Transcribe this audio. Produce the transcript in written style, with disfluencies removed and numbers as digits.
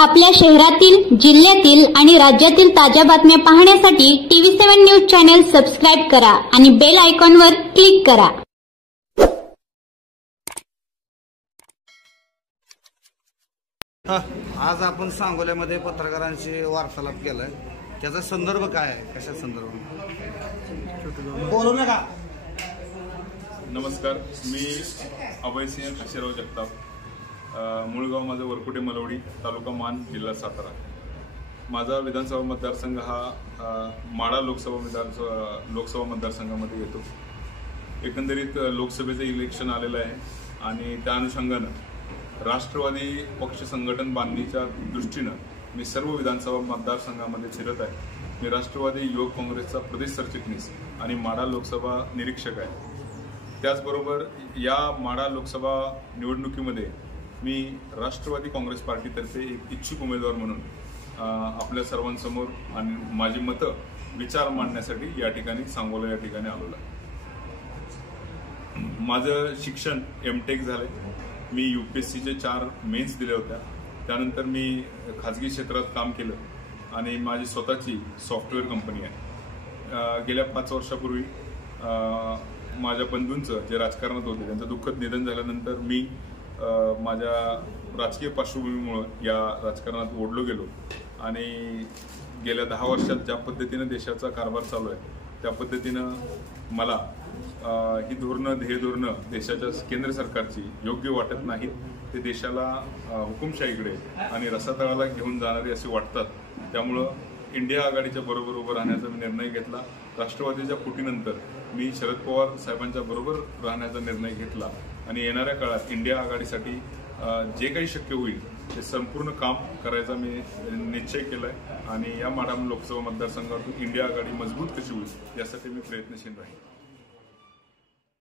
आपल्या शहरातील, जिल्ह्यातील आणि राज्यातील ताज्या बातम्या पाहण्यासाठी TV7 न्यूज चॅनल सबस्क्राइब करा आणि बेल आयकॉनवर क्लिक करा। आज आपण सांगोल्यामध्ये पत्रकारांशी वार्तालाप केलाय, त्याचा संदर्भ काय आहे, कशा संदर्भात? बोलू नका। नमस्कार, मी अभयसिंह काशीराव जगताप, मूळगाव माझं वरकुटे मलवडी, तालुका मान, जिल्हा सातारा। माझा विधानसभा मतदारसंघ हा माढा लोकसभा मतदारसंघामध्ये येतो। एकंदरीत लोकसभेचं इलेक्शन आलेलं आहे आणि त्या अनुषंगानं राष्ट्रवादी पक्ष संघटन बांधणीच्या दृष्टीनं मी सर्व विधानसभा मतदारसंघामध्ये फिरत आहे। मी राष्ट्रवादी युवक काँग्रेसचा प्रदेश सरचिटणीस आणि माढा लोकसभा निरीक्षक आहे। त्याचबरोबर या माढा लोकसभा निवडणुकीमध्ये मी राष्ट्रवादी काँग्रेस पार्टीतर्फे एक इच्छुक उमेदवार म्हणून आपल्या सर्वांसमोर आणि माझी मतं विचार मांडण्यासाठी या ठिकाणी सांगोला या ठिकाणी आलेलो आहे। माझं शिक्षण M.Tech झालंय। मी UPSCचे 4 मेन्स दिल्या होत्या। त्यानंतर मी खाजगी क्षेत्रात काम केलं आणि माझी स्वतःची सॉफ्टवेअर कंपनी आहे। गेल्या 5 वर्षापूर्वी माझ्या बंधूंचं जे राजकारणात होते त्यांचं दुःखद निधन झाल्यानंतर मी माझ्या राजकीय पार्श्वभूमीमुळे या राजकारणात ओढलो गेलो आणि गेल्या 10 वर्षात ज्या पद्धतीने देशाचा कारभार चालू आहे त्या पद्धतीनं मला ही धोरणं, ध्येय धोरणं देशाच्या केंद्र सरकारची योग्य वाटत नाहीत। ते देशाला हुकुमशाहीकडे आणि रसातळाला घेऊन जाणारे असे वाटतात। त्यामुळं इंडिया आघाडीच्या बरोबर उभं राहण्याचा मी निर्णय घेतला। राष्ट्रवादीच्या फुटीनंतर मी शरद पवार साहेबांच्या बरोबर राहण्याचा निर्णय घेतला आणि येणाऱ्या काळात इंडिया आघाडीसाठी जे काही शक्य होईल ते संपूर्ण काम करायचा मी निश्चय केलाय आणि या माढा लोकसभा मतदारसंघातून इंडिया आघाडी मजबूत कशी होईल यासाठी मी प्रयत्नशील राहील।